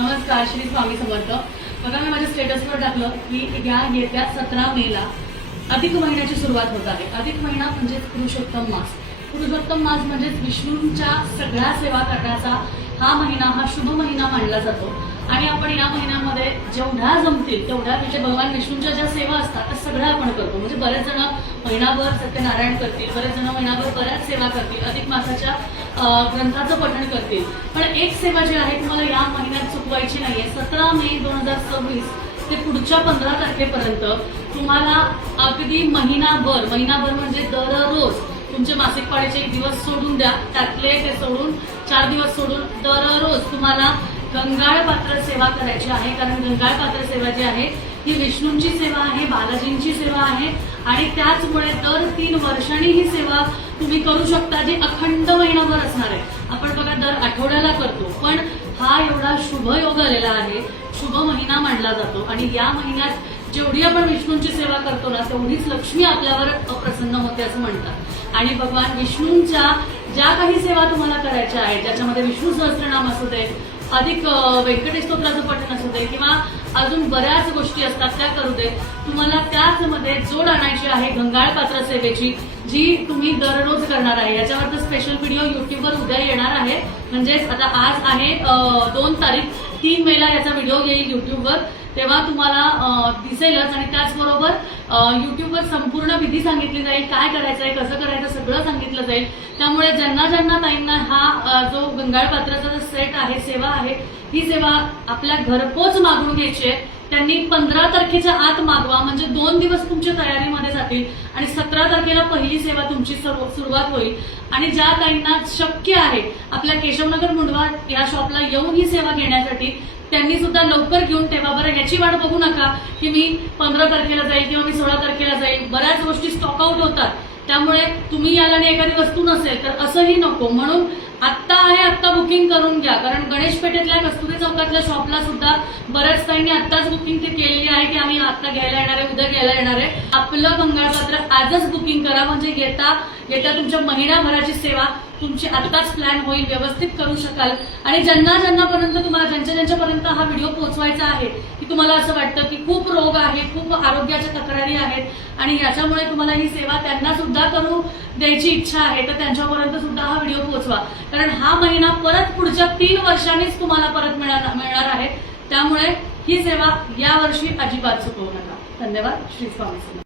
नमस्कार, श्री स्वामी समर्थ। बघा, मी माझ्या स्टेटसवर टाकलं की या येत्या 17 मेला अधिक महिन्याची सुरुवात होत आहे। अधिक महिना म्हणजे पुरुषोत्तम मास। पुरुषोत्तम मास म्हणजे विष्णूंच्या सगळ्या सेवा करण्याचा हा महिना, हा शुभ महिना मानला जातो। आणि आपण या महिन्यामध्ये जेवढ्या जमतील तेवढ्या म्हणजे भगवान विष्णूंच्या ज्या सेवा असतात त्या सगळ्या आपण करतो। म्हणजे बरेच जण महिनाभर सत्यनारायण करतील, बरेच जण महिनाभर बऱ्याच सेवा करतील, अधिक मासाच्या ग्रंथाचं पठण करतील। पण एक सेवा जी आहे तुम्हाला या महिन्यात चुकवायची नाहीये। 17 मे 2026 ते पुढच्या 15 तारखेपर्यंत तुम्हाला अगदी महिनाभर म्हणजे दररोज तुमचे मासिक पाळीचे एक दिवस सोडून द्या, त्यातले ते सोडून 4 दिवस सोडून दररोज तुम्हाला गंगाळ पात्र सेवा करायची आहे। कारण गंगाळ पात्र सेवा जी आहे ही विष्णूंची सेवा आहे, बालाजींची सेवा आहे आणि त्याचमुळे दर 3 वर्षांनी ही सेवा तुम्ही करू शकता, जी अखंड महिनाभर असणार आहे। आपण बघा दर आठवड्याला करतो, पण हा एवढा शुभ योग आलेला आहे, शुभ महिना मानला जातो आणि या महिन्यात जेवढी आपण विष्णूंची सेवा करतो ना तेवढीच लक्ष्मी आपल्यावर प्रसन्न होते असं म्हणतात। आणि भगवान विष्णूंच्या ज्या काही सेवा तुम्हाला करायच्या आहेत, ज्याच्यामध्ये विष्णू सहस्त्रनाम असू दे, अधिक व्यंकटेश स्तोत्राचं पठण असू दे किंवा अजून बऱ्याच गोष्टी असतात त्या करू दे, तुम्हाला त्याचमध्ये जोड आणायची आहे गंगाळ पात्र सेवेची, जी तुम्ही दररोज करणार आहे। याच्यावरचा स्पेशल व्हिडिओ युट्यूबवर उद्या येणार आहे। म्हणजेच आता आज आहे 2 तारीख, 3 मेला याचा व्हिडिओ येईल युट्यूबवर, तेव्हा तुम्हाला दिसेलच। आणि त्याचबरोबर युट्यूबवर संपूर्ण विधी सांगितली जाईल, काय करायचं आहे, कसं करायचं सगळं सांगितलं जाईल। त्यामुळे ज्यांना ताईंना हा जो गंगाळ पात्राचा जो सेट आहे, सेवा आहे, ही सेवा आपल्या घरपोच मागून घ्यायची आहे। त्यांनी 15 तारखेच्या आत मागवा, म्हणजे 2 दिवस तुमच्या तयारीमध्ये जातील आणि 17 तारखेला पहिली सेवा तुमची सुरुवात होईल। आणि ज्या ताईंना शक्य आहे आपल्या केशवनगर मुंडवा या शॉपला येऊन ही सेवा घेण्यासाठी, त्यांनी सुद्धा लवकर घेऊन ठेवा। बरं, याची वाट बघू नका की मी 15 तारखेला जाईल किंवा मी 16 तारखेला जाईल, बऱ्याच गोष्टी स्टॉक आउट होतात। त्यामुळे तुम्ही याला आणि एखादी वस्तू नसेल तर असंही नको, म्हणून आत्ता आहे आत्ता बुकिंग करून घ्या। कारण गणेश पेठेतल्या कस्तुरी चौकातल्या शॉपला सुद्धा बऱ्याच ताईंनी आत्ताच बुकिंग केलेली आहे की आम्ही आत्ता घ्यायला येणार आहे, उद्या घ्यायला येणार आहे। आपलं गंगाळपात्र आजच बुकिंग करा, म्हणजे येत्या तुमच्या महिनाभराची सेवा तुमची आत्ताच प्लॅन होईल, व्यवस्थित करू शकाल। आणि ज्यांच्यापर्यंत तुम्हाला ज्यांच्यापर्यंत हा व्हिडिओ पोहोचवायचा आहे की तुम्हाला असं वाटतं की खूप रोग आहे, खूप आरोग्याच्या तक्रारी आहेत आणि याच्यामुळे तुम्हाला ही सेवा त्यांना सुद्धा करू द्यायची इच्छा आहे, तर त्यांच्यापर्यंत सुद्धा हा व्हिडिओ पोहोचवा। कारण हा महिना परत पुढच्या 3 वर्षांनीच तुम्हाला परत मिळणार आहे। त्यामुळे ही सेवा यावर्षी अजिबात चुकवू नका। धन्यवाद। श्री स्वामी समर्थ।